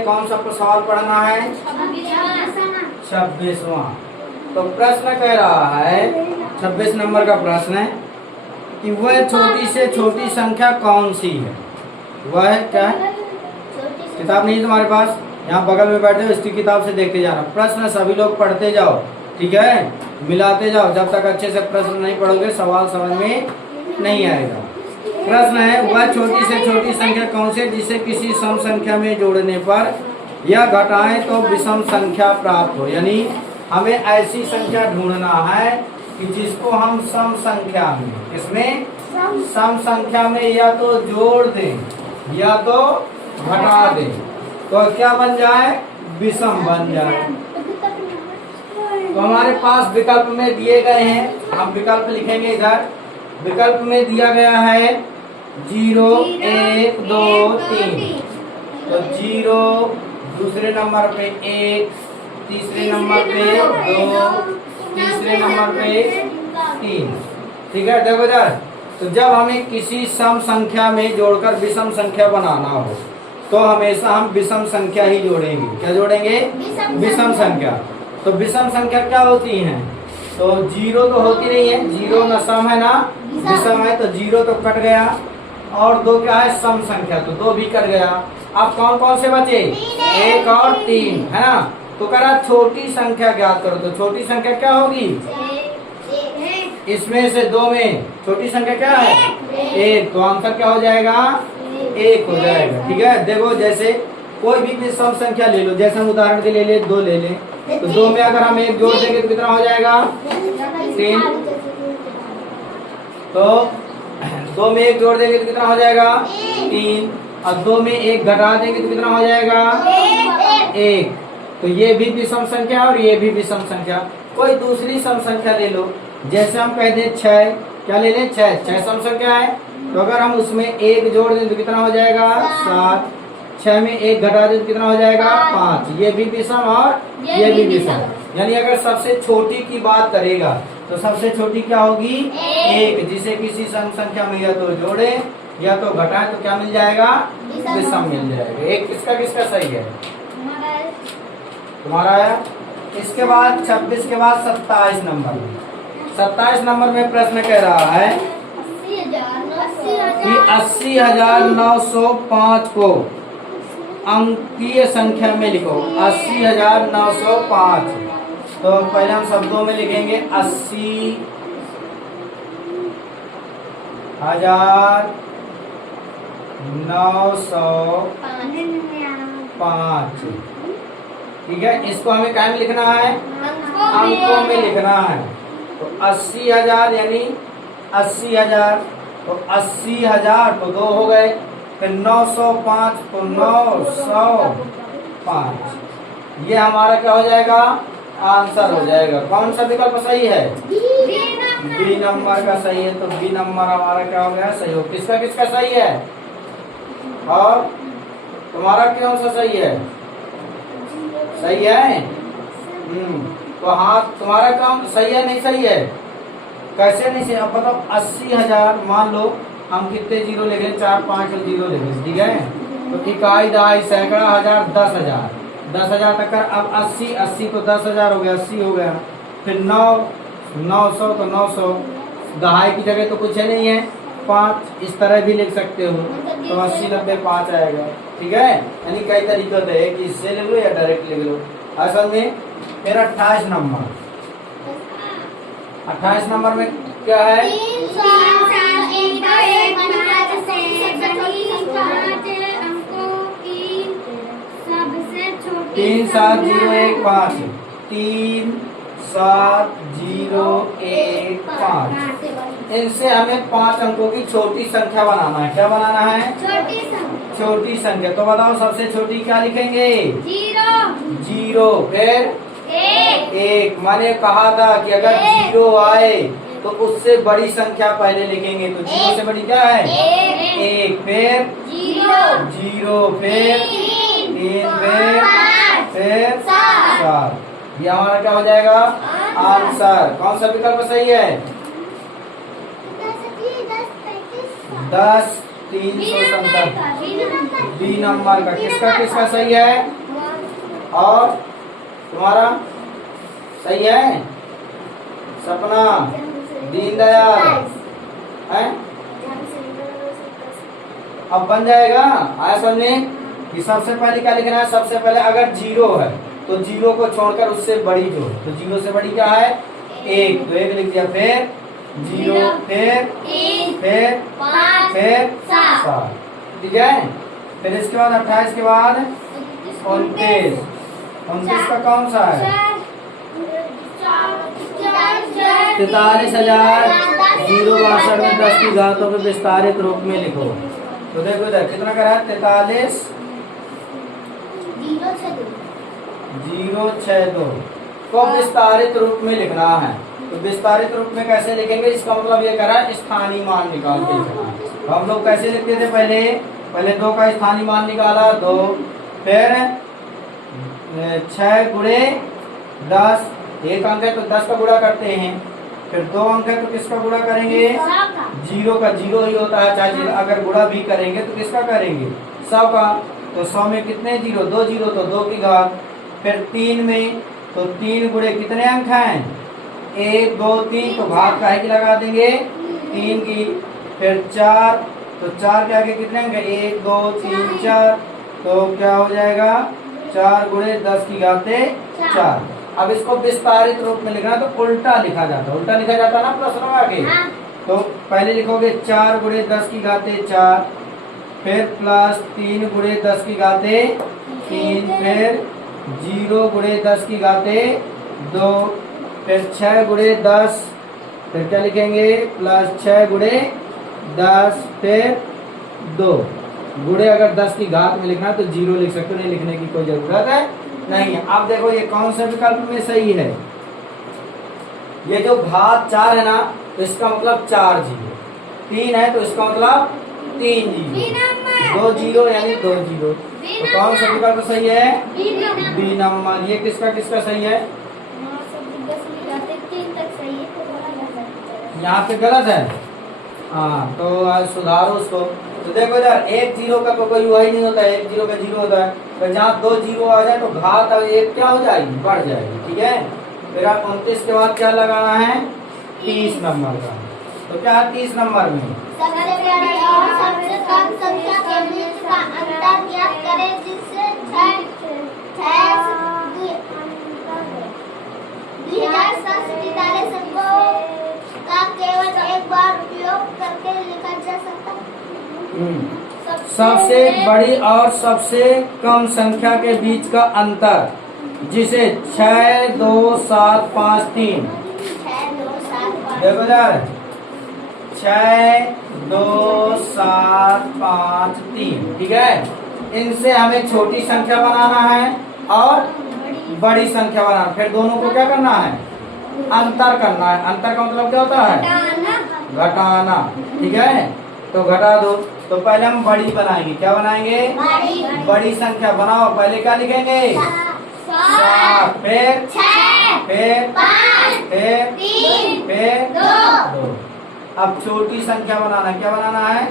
कौन सा सवाल पढ़ना है? 26वां। तो प्रश्न कह रहा है 26 नंबर का प्रश्न है कि वह छोटी से छोटी संख्या कौन सी है? वह क्या है? किताब नहीं है तुम्हारे पास? यहाँ बगल में बैठे हो, इसकी किताब से देखते जाना। प्रश्न सभी लोग पढ़ते जाओ, ठीक है, मिलाते जाओ। जब तक अच्छे से प्रश्न नहीं पढ़ोगे सवाल समझ में नहीं आएगा। प्रश्न है वह छोटी से छोटी संख्या कौन सी जिसे किसी सम संख्या में जोड़ने पर या घटाएं तो विषम संख्या प्राप्त हो। यानी हमें ऐसी संख्या ढूंढना है कि जिसको हम सम संख्या में, इसमें सम संख्या में या तो जोड़ दें या तो घटा दें, तो क्या बन जाए? विषम बन जाए। तो हमारे पास विकल्प में दिए गए हैं, हम विकल्प लिखेंगे इधर। विकल्प में दिया गया है 0, 1, 2, 3। तो 0, दूसरे नंबर पे 1, तीसरे नंबर पे 2, तीसरे नंबर पे 3। ठीक है, देखो इधर। तो जब हमें किसी सम संख्या में जोड़कर विषम संख्या बनाना हो तो हमेशा हम विषम संख्या ही जोड़ेंगे। क्या जोड़ेंगे? विषम संख्या। तो विषम संख्या क्या होती है? तो 0 तो होती नहीं है, 0 न सम है ना विषम है, तो 0 तो कट गया। और 2 क्या है? सम संख्या, तो 2 भी कट गया। अब कौन कौन से बचे? 1 और 3, है ना। तो कह रहा छोटी संख्या ज्ञात करो। तो छोटी संख्या क्या होगी? इसमें से 2 में छोटी संख्या क्या है? 1। तो आंसर क्या हो जाएगा? 1 हो जाएगा। ठीक है, देखो जैसे कोई भी सम संख्या ले लो, जैसे हम उदाहरण के लिए 2 ले लें, तो 2 में अगर हम 1 जोड़ देंगे तो कितना हो जाएगा? 3। तो 2 में 1 जोड़ देंगे तो कितना हो जाएगा? 3। और 2 में 1 घटा देंगे तो कितना हो जाएगा? 1। तो ये भी विषम संख्या और ये भी विषम संख्या। कोई दूसरी सम संख्या ले लो, जैसे हम कहते हैं 6। क्या ले लें? 6 सम संख्या है। तो अगर हम उसमें 1 जोड़ दें तो कितना हो जाएगा? 7। 6 में 1 घटा दें तो कितना हो जाएगा? 5। ये भी विषम और ये भी विषम। यानी अगर सबसे छोटी की बात करेगा तो सबसे छोटी क्या होगी? 1, जिसे किसी सम संख्या में या तो जोड़े या तो घटाए तो क्या मिल जाएगा? विषम मिल जाएगा। एक किसका किसका सही है? तुम्हारा है। इसके बाद 26 के बाद 27 नंबर। 27 नंबर में प्रश्न कह रहा है कि 80,905 को अंकीय संख्या में लिखो। 80,905। तो पहले हम शब्दों में लिखेंगे 80,905। ठीक है, इसको हमें क्या में लिखना है? अंकों में लिखना है। तो 80,000 यानी 80,000, तो 80,000 तो 2 हो गए, फिर 905 तो 905। ये हमारा क्या हो जाएगा? आंसर हो जाएगा। कौन सा विकल्प सही है? बी नंबर का सही है। तो बी नंबर हमारा क्या हो गया? सही हो। किसका किसका सही है? और तुम्हारा कौन सा सही है? सही है। तो हाँ, तुम्हारा काम सही है नहीं सही है? कैसे नहीं सही? अब बताओ 80,000, मान लो हम कितने 0 लिखे? 4, 5 और 0 लिखे, ठीक है। तो इकाई, दहाई, सैकड़ा, हजार, 10,000। 10,000 तक कर। अब 80 तो 10,000 हो गया, 80 हो गया। फिर 900 तो 900। दहाई की जगह तो कुछ है नहीं है, 5। इस तरह भी लिख सकते हो। तो 80, 90, 5 आएगा। ठीक है, यानी कई तरीके होते हैं कि इससे लिख लो या डायरेक्ट लिख लो। असल में फिर 28 नंबर। 28 नंबर में क्या है? 3, 7, 0, 1, 5। 3, 7, 0, 1, 5। इनसे हमें 5 अंकों की छोटी संख्या बनाना है। क्या बनाना है? छोटी संख्या। तो बताओ सबसे छोटी क्या लिखेंगे? 0। फिर 1। मैंने कहा था कि अगर 0 आए तो उससे बड़ी संख्या पहले लिखेंगे। तो 0 से बड़ी क्या है? 1। फिर 0, फिर 3, फिर 7। ये हमारा क्या हो जाएगा? आंसर। कौन सा विकल्प सही है? 10, 377 बी नंबर का। किसका किसका सही है? और तुम्हारा सही है? सपना, दीनदयाल है। अब बन जाएगा। आया समझे कि सबसे पहले क्या लिखना है? सबसे पहले अगर जीरो है तो जीरो को छोड़कर उससे बड़ी जो, तो जीरो से बड़ी क्या है? एक, तो एक लिख दिया। फिर जीरो, फिर 7, ठीक है। फिर इसके बाद 28 के बाद 29 का कौन सा है? 43,062 में 10 की घातों के विस्तारित रूप में लिखो। तो देखो इधर कितना करा है? 43,062 को विस्तारित रूप में लिखना है। तो विस्तारित रूप में कैसे लिखेंगे? इसका मतलब ये करा स्थानीय मान निकाल के लिखना। तो हम लोग कैसे लिखते थे? पहले 2 का स्थानीय मान निकाला 2, फिर 6 गुणे 10, एक अंक है तो 10 का गुणा करते हैं। फिर 2 अंक है तो किसका गुणा करेंगे? जीरो का। जीरो ही होता है, चाहे अगर गुणा भी करेंगे तो किसका करेंगे? 100 का। तो 100 में कितने जीरो? 2 जीरो, तो 2 की घात। फिर 3 में तो 3 गुणे कितने अंक हैं? 1 2 3, तो घात काहे की लगा देंगे? 3 की। फिर 4, तो 4 के आगे कितने अंक है? 1 2 3 4, तो क्या हो जाएगा? 4 गुणे 10 की घाते 4। अब इसको विस्तारित रूप में लिखना तो उल्टा लिखा जाता है। उल्टा लिखा जाता है ना प्रश्न में आगे। तो पहले लिखोगे 4 गुणे 10 की घाते 4, फिर प्लस 3 गुणे 10 की घाते 3, फिर 0 गुणे 10 की घाते 2, फिर 6 गुणे 10, फिर क्या लिखेंगे? प्लस 6 गुणे 10, फिर 2 गुणे अगर 10 की घात में लिखना तो 0 लिख सकते हो, नहीं लिखने की कोई जरूरत है नहीं। अब देखो ये कौन से विकल्प में सही है? ये जो घात 4 है ना, तो इसका मतलब 4 जीरो। 3 है तो इसका मतलब 3 जीरो। 2 जीरो यानी 2 जीरो। तो कौन सा विकल्प सही है? B number. ये किसका किसका सही है? यहाँ पे गलत है। हाँ, तो सुधारो उसको। तो देखो इधर 1 जीरो का तो कोई वही नहीं होता है, 1 जीरो का 0 होता है। तो जहाँ 2 जीरो आ जाए तो घात अब 1 क्या हो जाएगी? बढ़ जाएगी, ठीक है। फिर आप 29 के बाद क्या लगाना है? 30 नंबर का। तो क्या है 30 नंबर में? सबसे बड़ी और सबसे कम संख्या के बीच का अंतर ज्ञात करें, जिससे 2743 का केवल एक बार उपयोग करके लिखा जा सकता है। सबसे बड़ी और सबसे कम संख्या के बीच का अंतर, जिसे 6 2 7 5 3, देखो इधर 6 2 7 5 3, ठीक है। इनसे हमें छोटी संख्या बनाना है और बड़ी संख्या बनाना। फिर दोनों को क्या करना है? अंतर करना है। अंतर का मतलब क्या होता है? घटाना, ठीक है। तो घटा दो। तो पहले हम बड़ी बनाएंगे। क्या बनाएंगे? बड़ी संख्या बनाओ। पहले क्या लिखेंगे? 7, फिर 6, फिर 5, फिर 3, फिर 2। अब छोटी संख्या बनाना। क्या बनाना है?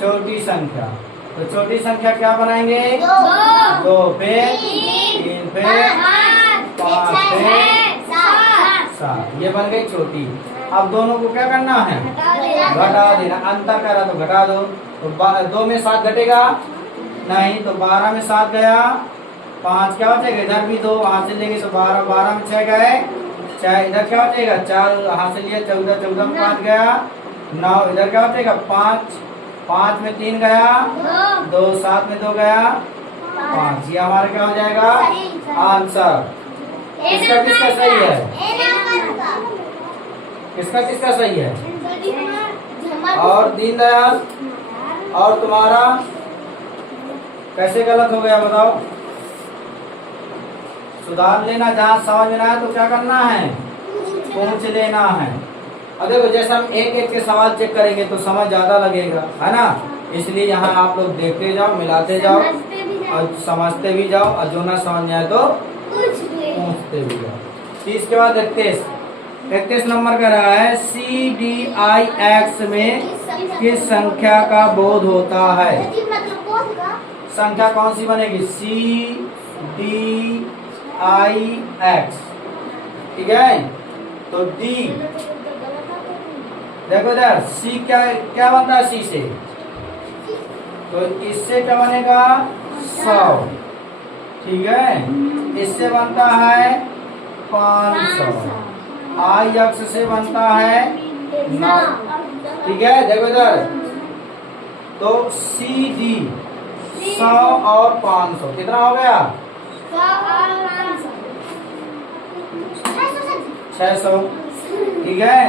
छोटी संख्या। तो छोटी संख्या क्या बनाएंगे? 2, फिर 3, फिर 5, फिर 7। ये बन गई छोटी। अब दोनों को क्या करना है? घटा देना। अंतर करा तो घटा दो। तो 2 में 7 घटेगा नहीं, तो 12 में 7 गया, 5 क्या बचेगा? इधर भी 2 हाथ से लेंगे तो 12, 12 में 6 गए, 6 इधर क्या बचेगा? 4 हाथ से लिए 14, 14 में 5 गया, 9 इधर क्या बचेगा? 5, 5 में 3 गया, 2 7 में 2 गया, 5। ये हमारा क्या हो जाएगा? आंसर। किसका किसका सही है? किसका किसका सही है? और दीनदयाल और तुम्हारा कैसे गलत हो गया बताओ? सुधार लेना। जहाँ समझ में ना आए तो क्या करना है? पूछ लेना है। और देखो जैसे हम एक एक के सवाल चेक करेंगे तो समझ ज्यादा लगेगा, है ना। इसलिए यहाँ आप लोग देखते जाओ, मिलाते जाओ और समझते भी जाओ, और जो ना समझ में आए तो पूछते भी जाओ। 30 के बाद 31 नंबर का रहा है। CDIX में किस संख्या का बोध होता है? मतलब कौन का? संख्या कौन सी बनेगी? C D I X, ठीक है। तो D, देखो इधर C क्या क्या बनता है? C से, तो इससे क्या बनेगा? 100, ठीक है। इससे बनता है 500, I X से बनता है 9, ठीक है। देखो इधर, तो C D 100 और 500 कितना हो गया? 600, ठीक है।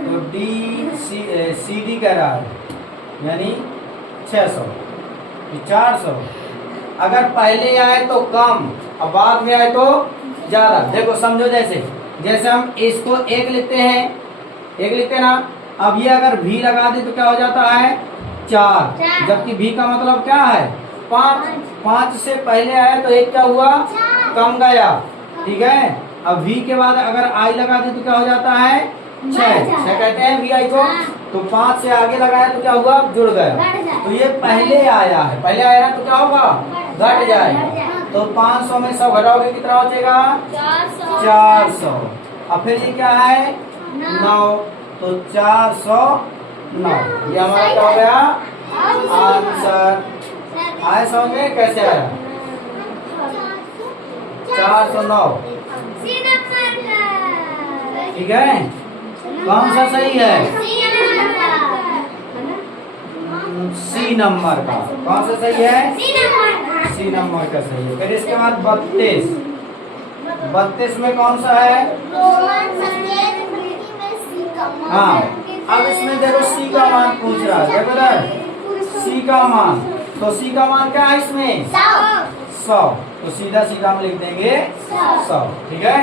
तो सी डी कह रहा है यानी 600, 400। अगर पहले आए तो कम और बाद में आए तो ज्यादा। देखो समझो, जैसे हम इसको 1 लिखते हैं, 1 लिखते हैं ना। अब ये अगर भी लगा दे तो क्या हो जाता है? 4, जबकि भी का मतलब क्या है? 5 से पहले आया तो 1 क्या हुआ? कम गया, ठीक है। अब वी के बाद अगर आई लगा दे तो क्या हो जाता है? 6 कहते हैं वी आई को। तो 5 से आगे लगाया तो क्या हुआ? जुड़ गया। तो ये पहले आया है, पहले आया ना, तो क्या होगा? घट जाएगा। तो 500 में 100 घटाओगे कितना बचेगा? 400। अब फिर ये क्या है? 9, तो 409। ये हमारा क्या हो गया? आंसर। आए समझ में कैसे आया? 409, ठीक है। कौन सा सही है? सी नंबर का। कौन सा सही है? सी नंबर का सही है। फिर इसके बाद 32, 32 में कौन सा है? हाँ, अब इसमें देखो सी का मान पूछ रहा है। देखो इधर सी का मान, तो सी का मान क्या है इसमें? 100, तो सीधा सीधा हम लिख देंगे 100, ठीक है।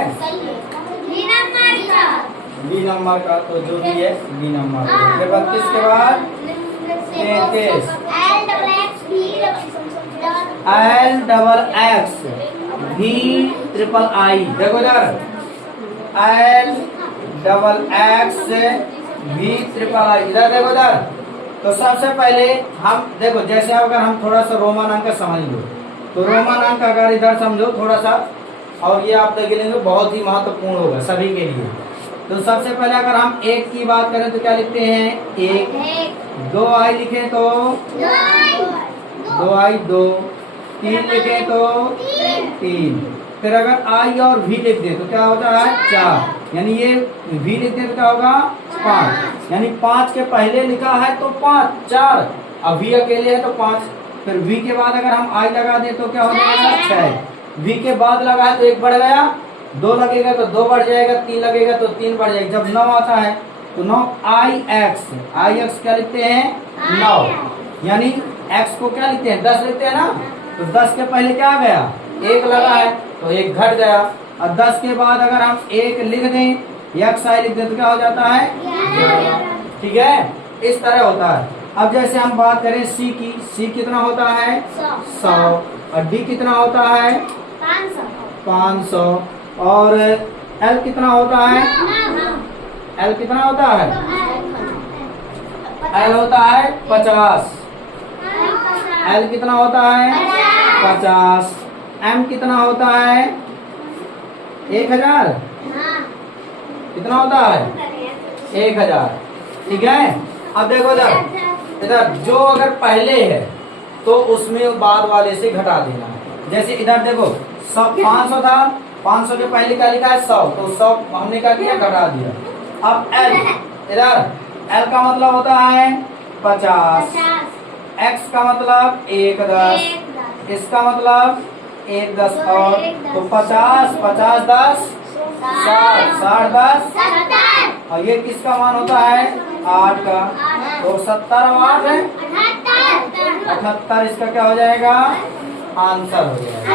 बी नंबर का तो जो भी है बी नंबर। फिर 32 के बाद 33, L double X V triple I। देखो इधर L double X V triple I, इधर देखो इधर। तो सबसे पहले हम देखो, जैसे अगर हम थोड़ा सा रोमन अंक समझ लो, तो रोमन अंक अगर इधर समझो थोड़ा सा, और ये आप देख लेंगे बहुत ही महत्वपूर्ण होगा सभी के लिए। तो सबसे पहले अगर हम 1 की बात करें तो क्या लिखते हैं? 1। 2 I लिखे तो 2 I 2। 3 लिखे तो 3। फिर अगर I और V लिख दे तो क्या होता है? 4, यानी ये V लिख दे तो क्या होगा? 5, यानी 5 के पहले लिखा है तो 5, 4। अब V अकेले है तो 5। फिर V के बाद अगर हम I लगा दे तो क्या हो जाएगा? 6। V के बाद लगा है तो 1 बढ़ गया, 2 लगेगा तो 2 बढ़ जाएगा, 3 लगेगा तो 3 बढ़ जाएगा। जब 9 आता है तो 9 I X क्या लिखते हैं? 9, यानी X को क्या लिखते हैं? 10 लिखते हैं ना। तो 10 के पहले क्या आ गया? 1 लगा है तो 1 घट गया। और 10 के बाद अगर हम 1 लिख दें, X I लिख दें तो क्या हो जाता है? ठीक है, इस तरह होता है। अब जैसे हम बात करें C की, C कितना होता है? 100। और D कितना होता है? 500। और L कितना होता है? L कितना होता है? L होता है 50। L कितना होता है? 50। M कितना होता है? 1000। कितना होता है? 1000, ठीक है। अब देखो इधर जो अगर पहले है तो उसमें बाद वाले से घटा देना है। जैसे इधर देखो 500 था, 500 के पहले क्या लिखा है? 100, तो 100 हमने क्या किया? घटा दिया। अब L, इधर L का मतलब होता है 50, X का मतलब 1 10, इसका मतलब 1 10 और तो 50 50 10 60 60 10, और ये किसका मान होता है? 8 का। तो 70 और 8 है 78, इसका क्या हो जाएगा? आंसर हो जाएगा।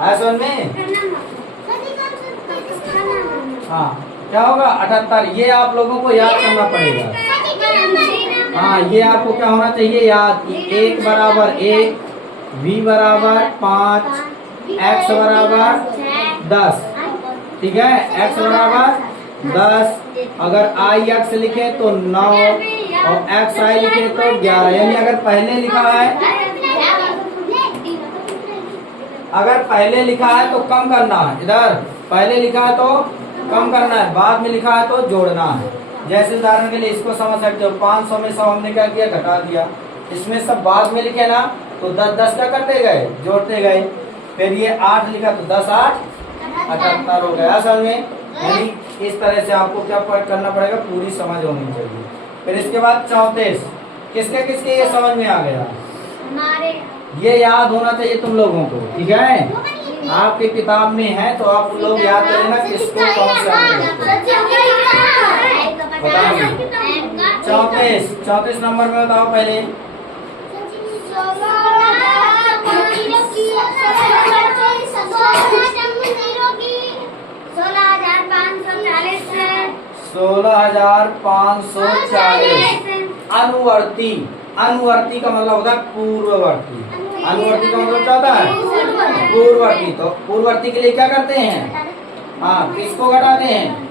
आया समझ में? हाँ, क्या होगा? 78। ये आप लोगों को याद करना पड़ेगा। हाँ, ये आपको क्या होना चाहिए? याद। 1 बराबर 1, V बराबर 5, X बराबर 10, ठीक है। X बराबर 10। अगर I X लिखे तो 9, और एक्स आई लिखे तो 11, यानी अगर पहले लिखा है, अगर पहले लिखा है तो कम करना है, इधर पहले लिखा है तो कम करना है, बाद में लिखा है तो जोड़ना है। जैसे उदाहरण के लिए इसको समझ सकते हो, 500 में सब हमने क्या किया, घटा दिया। इसमें सब बाद में लिखे ना तो 10 क्या करते गए, जोड़ते गए। फिर ये 8 लिखा तो 10 8 78 हो गया असल में। यानी इस तरह से आपको क्या करना पड़ेगा, पूरी समझ होनी चाहिए। फिर इसके बाद 34, किसके किसके ये समझ में आ गया, ये याद होना चाहिए तुम लोगों को, ठीक है। आपकी किताब में है तो आप लोग याद कर लेना किसको कौन सा 34 नंबर में बताओ पहले। 16,540 अनुवर्ती, अनुवर्ती का मतलब होता है पूर्ववर्ती। अनुवर्ती का मतलब क्या होता है, पूर्ववर्ती। तो पूर्ववर्ती के लिए क्या करते हैं, हाँ किसको घटाते हैं,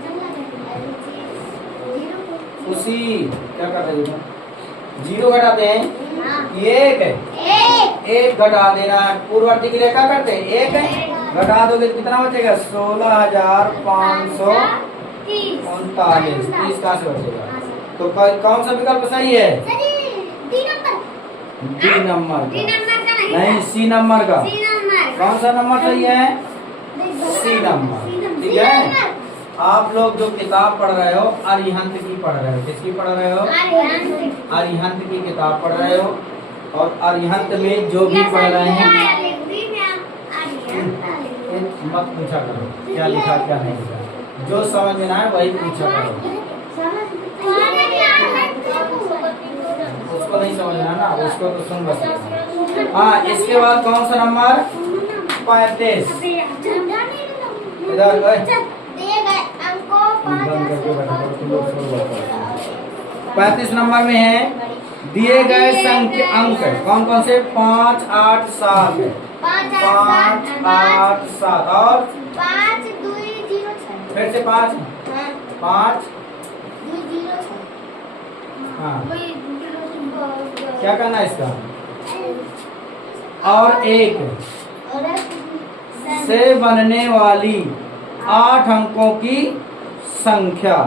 उसी क्या करते हैं, 0 घटाते हैं, एक घटा देना है। पूर्ववर्ती के लिए क्या करते हैं, 1 घटा दोगे कितना बचेगा, 16,539, 30 कहाँ से बचेगा। तो कौन सा विकल्प सही है, डी नंबर का, नहीं सी नंबर का। कौन सा नंबर सही है, सी नंबर, ठीक है। आप लोग जो किताब पढ़ रहे हो अरिहंत की पढ़ रहे हो, किसकी पढ़ रहे हो, अरिहंत की किताब पढ़ रहे हो। और अरिहंत में जो भी पढ़ रहे हैं मत पूछा करो क्या लिखा क्या नहीं लिखा, जो समझ में ना है वही पूछा करो। उसको नहीं समझना ना, उसको तो सुन बस। हाँ इसके बाद कौन सा नंबर, 35, इधर गए 35 नंबर में है दिए गए संख्या अंक कौन कौन से, 5 8 7, 5 8 7 और 5 2 0 6, फिर से 5 5 2 0 6। हाँ क्या करना है इसका, और 1 से बनने वाली 8 अंकों की संख्या।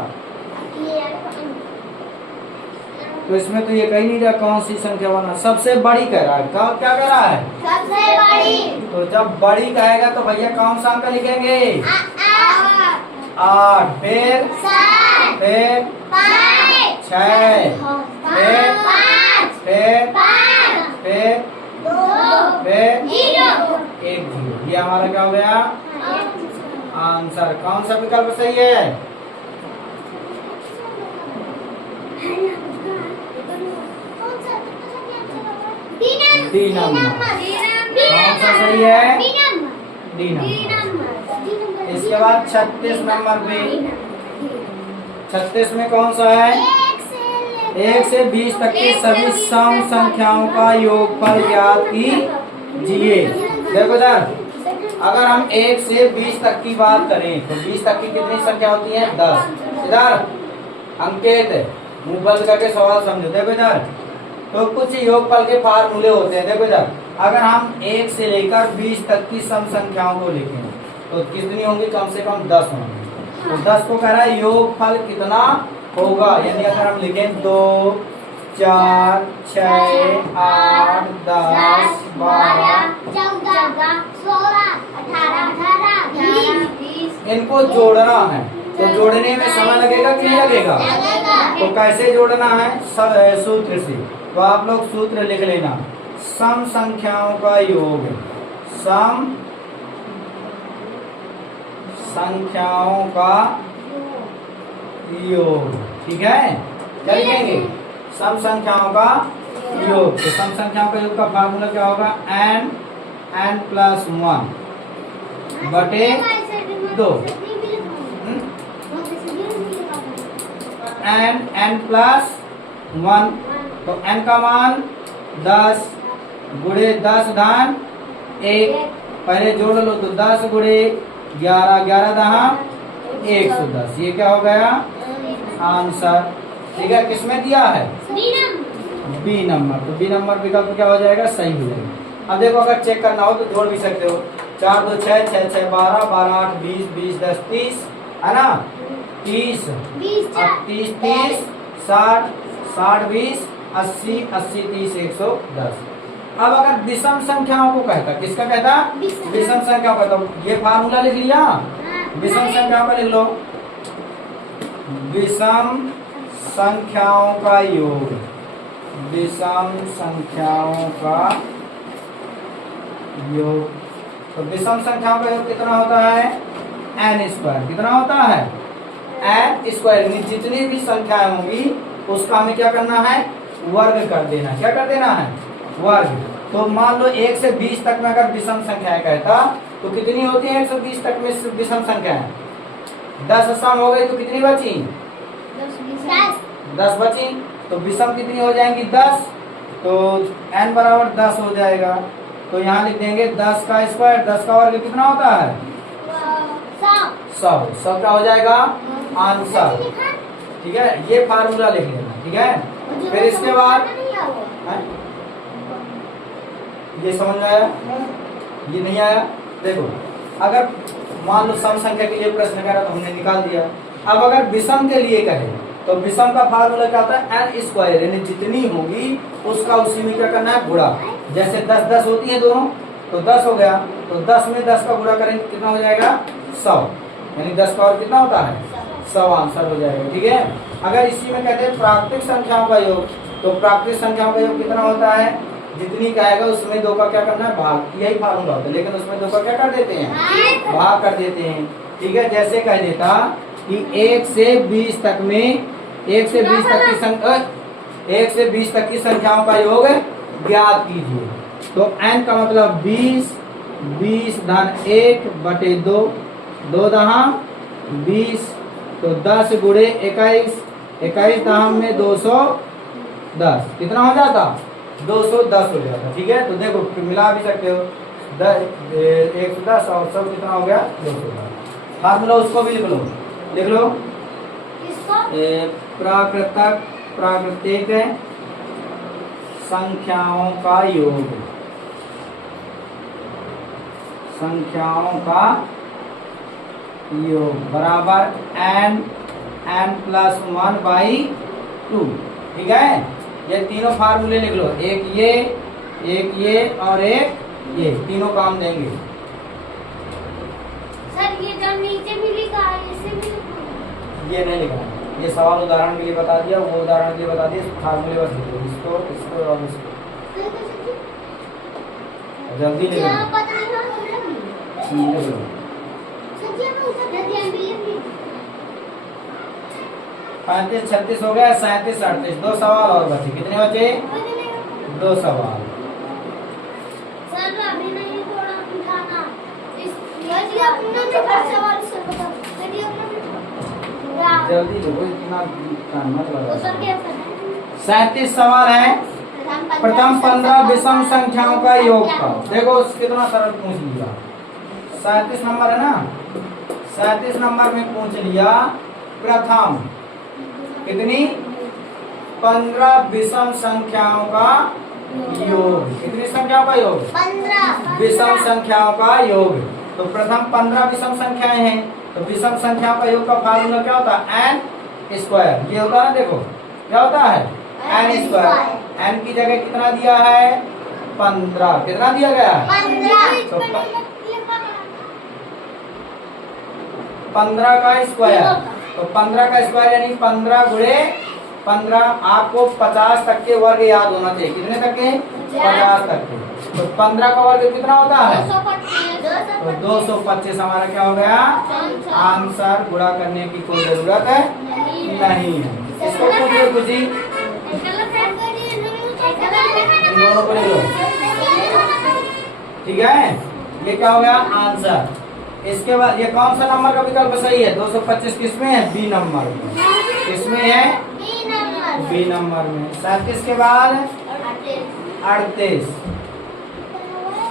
तो इसमें तो ये कहीं नहीं रहा कौन सी संख्या बनना, सबसे बड़ी कह रहा है, क्या कह रहा है, सबसे बड़ी। तो जब बड़ी कहेगा तो भैया कौन सा अंक लिखेंगे, 8, फिर 7, फिर 5, 6, फिर 5, फिर 5, फिर 2, फिर 0। 1 0। ये हमारा क्या हो गया आंसर। कौन सा विकल्प सही है, डी नंबर। कौन सा सही है, डी नंबर। इसके बाद 36 नंबर पे, 36 में कौन सा है, 1 से 20 तक की सभी सम संख्याओं का योगफल ज्ञात कीजिए। देखो इधर, अगर हम 1 से 20 तक की बात करें तो 20 तक की कितनी संख्या होती है, 10। इधर अंकित मुंह बंद करके सवाल समझो। देखो इधर, तो कुछ योगफल के फार्मूले होते हैं। देखो इधर, अगर हम 1 से लेकर 20 तक की सम संख्याओं को लिखें तो कितनी होंगी, कम से कम 10 होंगी। तो 10 को कह रहा है योगफल कितना होगा, यानी अगर हम लिखें 2 4 6 8 10 12 14 16 18 20। इनको जोड़ना है। तो जोड़ने में समय लगेगा कि नहीं लगेगा, तो कैसे जोड़ना है, सूत्र से। तो आप लोग सूत्र लिख लेना, सम संख्याओं का योग, सम संख्याओं का योग, ठीक है। क्या लिखेंगे, सम संख्याओं का योग। तो सम संख्याओं का योग का फार्मूला क्या होगा, n प्लस 1 बटे 2, n प्लस 1। तो n का मान 10 गुणे 10 धन 1, पहले जोड़ लो तो 10 गुणे 11 11 दहा 110। ये क्या हो गया आंसर। ठीक है, किसमें दिया है? नीलम। B number. तो बी नंबर विकल्प क्या हो जाएगा? सही हो जाएगा। अब देखो अगर चेक करना हो तो जोड़ भी सकते हो। 4 2 6 6 6 12 12 8 20 20 10 30 है ना, 30 अब 30 30 60 60 20 80 80 30 110। अब अगर विषम संख्याओं को कहता, किसका कहता? विषम संख्याओं का। तो ये फार्मूला लिख लिया, विषम संख्याओं का लिख लो। विषम संख्याओं का योग, विषम संख्याओं का योग। तो विषम संख्याओं का योग कितना होता है? n square. कितना होता है? n square. जितनी भी संख्याएं होंगी उसका हमें क्या करना है? वर्ग कर देना। क्या कर देना है? वर्ग। तो मान लो 1 से 20 तक में अगर विषम संख्याएं कहता तो कितनी होती है 1 से 20 तक में विषम संख्याएं? 10 सम हो गई तो कितनी बची? 10 बची। तो विषम कितनी हो जाएंगी? 10। तो n बराबर 10 हो जाएगा। तो यहाँ लिख देंगे 10 का स्क्वायर। 10 का वर्ग कितना होता है? 100। 100 क्या हो जाएगा? आंसर। ठीक है, ये फार्मूला लिख लेना। ठीक है, फिर इसके बाद ये समझ में आया? ये नहीं आया? देखो अगर मान लो सम संख्या के लिए प्रश्न कह रहा तो हमने निकाल दिया। अब अगर विषम के लिए कहे तो विषम का फार्मूला क्या होता है? n square. यानी जितनी होगी उसका उसी में क्या करना है? गुणा। जैसे 10 10 होती है दोनों, तो 10 हो गया। तो 10 में 10 का गुणा करेंगे कितना हो जाएगा? 100। यानी 10 का और कितना होता है? 100 आंसर हो जाएगा। ठीक है, अगर इसी में कहते हैं प्राकृतिक संख्याओं का योग, तो प्राकृतिक संख्याओं का योग कितना होता है? जितनी कहेगा उसमें 2 का क्या करना है? भाग। यही फार्मूला होता है, लेकिन उसमें 2 का क्या कर देते हैं? भाग कर देते हैं। ठीक है, जैसे कह देता कि 1 से 20 तक में 1 से 20 तक की संख्या 1 से 20 तक की संख्याओं का योग ज्ञात कीजिए। तो n का मतलब 20, 20 धन 1 बटे 2, 2 दहा 20, तो 10 गुणे 21, 21 दहम में 210। कितना हो जाता? 210 हो जाता। ठीक है, तो देखो फिर मिला भी सकते हो। 110 और सब कितना हो गया? 210। फार्मूला उसको भी लिख लो। लिख लो, प्राकृतिक संख्याओं का योग, संख्याओं का योग बराबर n+1/2। ठीक है, ये तीनों फार्मूले लिख लो। एक ये और एक ये, तीनों काम देंगे। सर ये जो नीचे भी लिखा है इसे भी लिखो। ये नहीं लिखा, ये सवाल उदाहरण के लिए बता दिया, वो उदाहरण के लिए बता दिया। फार्मूले बस लिखो, इसको इसको और इसको। जल्दी लिखो। 35 36 हो गया, 37 38। 2 सवाल और बचे। कितने बचे? 2 सवाल। सर अभी नहीं, थोड़ा उठाना। सवाल सर बताओ। जल्दी लिखो, इतना टाइम मत लगाओ। 37 सवाल है। प्रथम 15 विषम संख्याओं का योग का। देखो कितना सरल पूछ लिया। 37 नंबर है ना, 37 नंबर में पूछ लिया प्रथम कितनी? 15 विषम संख्याओं का योग। कितनी संख्याओं का योग? 15 विषम संख्याओं का योग। तो प्रथम 15 विषम संख्याएं हैं, तो विषम संख्याओं का योग का फार्मूला क्या होता है? n square. ये होता है ना, देखो क्या होता है? n square. n की जगह कितना दिया है? 15। कितना दिया गया है? 15 का स्क्वायर। तो 15 का स्क्वायर यानी 15 गुणे 15। आपको 50 तक के वर्ग याद होना चाहिए। कितने तक के? 50 तक के। तो 15 का वर्ग कितना होता है? तो 225 हमारा क्या हो गया? आंसर। गुणा करने की कोई जरूरत है नहीं है। इसको पूछिए कुछ ही, दोनों को ले लो। ठीक है, ये क्या हो गया? आंसर। इसके बाद ये कौन सा नंबर का विकल्प सही है? 225 किसमें है? बी नंबर में। किसमें है? बी नंबर में। 37 के बाद 38।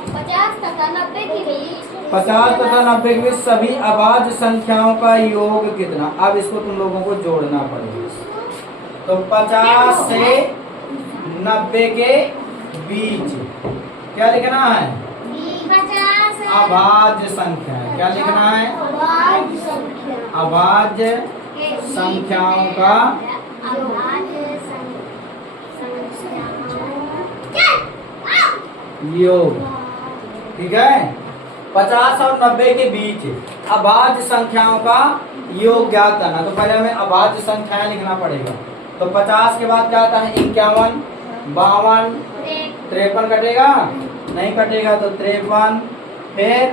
50 तथा 90 के बीच 50 तथा 90 के बीच सभी अभाज्य संख्याओं का योग कितना? अब इसको तुम लोगों को जोड़ना पड़ेगा। तो 50 से 90 के बीच क्या लिखना है? 50 अभाज्य संख्या। क्या लिखना है? अभाज्य संख्या। अभाज्य संख्याओं का अभाज्य योग। ठीक है, 50 और 90 के बीच अभाज्य संख्याओं का योग ज्ञात करना। तो पहले हमें अभाज्य संख्याएं लिखना पड़ेगा। तो 50 के बाद क्या आता है? 51, 52, 53 कटेगा? नहीं कटेगा। तो 53, फिर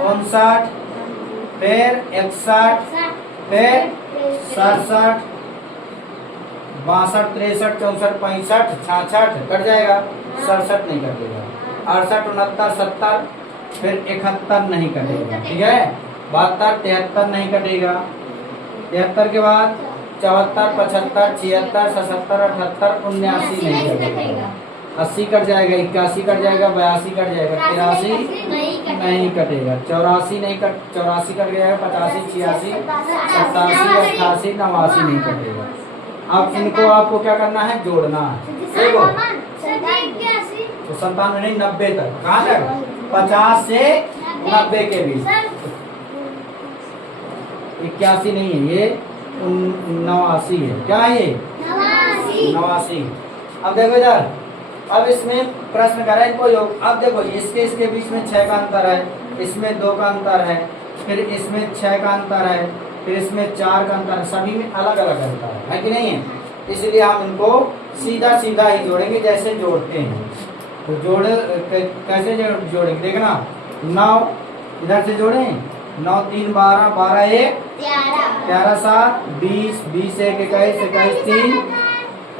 59, फिर 61, फिर 67, 62, 63, 64, 65, 66 कट जाएगा। 67 नहीं कटेगा। 68, 69, 70, फिर 71 नहीं कटेगा। ठीक है, 72, 73 नहीं कटेगा। 73 के बाद 74, 75, 76, 77, 78, 79 नहीं कटेगा। 80 कट जाएगा, 81 कट जाएगा, 82 कट जाएगा, 83 नहीं कटेगा, 84 नहीं कट 84 कट जाएगा, 85, 86, 87, 88, 89 नहीं कटेगा। अब इनको आपको क्या करना है? जोड़ना है। देखो तो 97 नहीं 90 तक। कहाँ तक? 50 से 90 के बीच। 81 नहीं है, ये 89 है। क्या है ये? 89। अब देखो इधर, अब इसमें प्रश्न कर रहा है इनको योग। अब देखो इसके बीच में 6 का अंतर है, इसमें 2 का अंतर है, फिर इसमें 6 का अंतर है, फिर इसमें 4 का अंतर है। सभी में अलग अलग अंतर है कि नहीं है? इसलिए हम इनको सीधा सीधा ही जोड़ेंगे जैसे जोड़ते हैं। तो कैसे जोड़ेंगे? देखना, 9 इधर से जोड़े, 9 3 12, 12 1 11 7 20, 20 1 21, 21 3,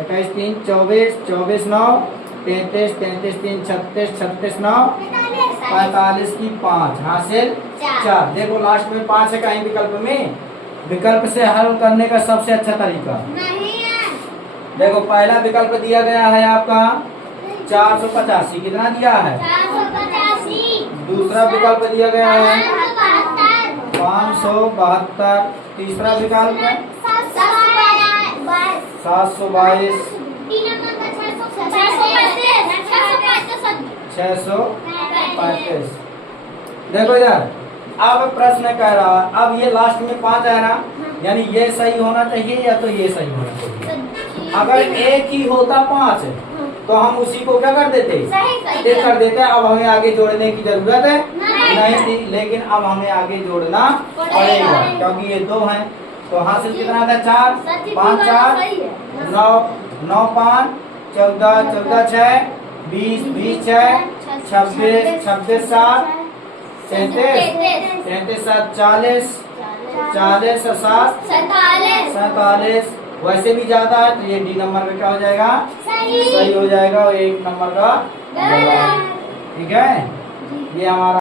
21 3 24, 24 9 33, 33 3 36, 36 9 45 की 5 हासिल 4। देखो लास्ट में 5 है कहीं विकल्प में। विकल्प से हल करने का सबसे अच्छा तरीका देखो, पहला विकल्प दिया गया है आपका 485। कितना दिया है? 485। दूसरा विकल्प दिया गया है 572। तीसरा विकल्प 722, 635। देखो इधर, अब प्रश्न कह रहा है, अब ये लास्ट में 5 है ना, यानी ये सही होना चाहिए या तो ये सही होना चाहिए। अगर एक ही होता 5 तो हम उसी को क्या कर देते? टिक कर देते। अब हमें आगे जोड़ने की जरूरत है नहीं थी, लेकिन अब हमें आगे जोड़ना पड़ेगा क्योंकि ये 2 हैं। तो हासिल कितना था? 4 5 4 9 9 5 14 14 6 20 20 6 26 26 7 37 37 7 40 40 7 47। वैसे भी ज्यादा है तो ये डी नंबर का क्या हो जाएगा? सही हो जाएगा। और 1 नंबर का गलत। ठीक है, ये हमारा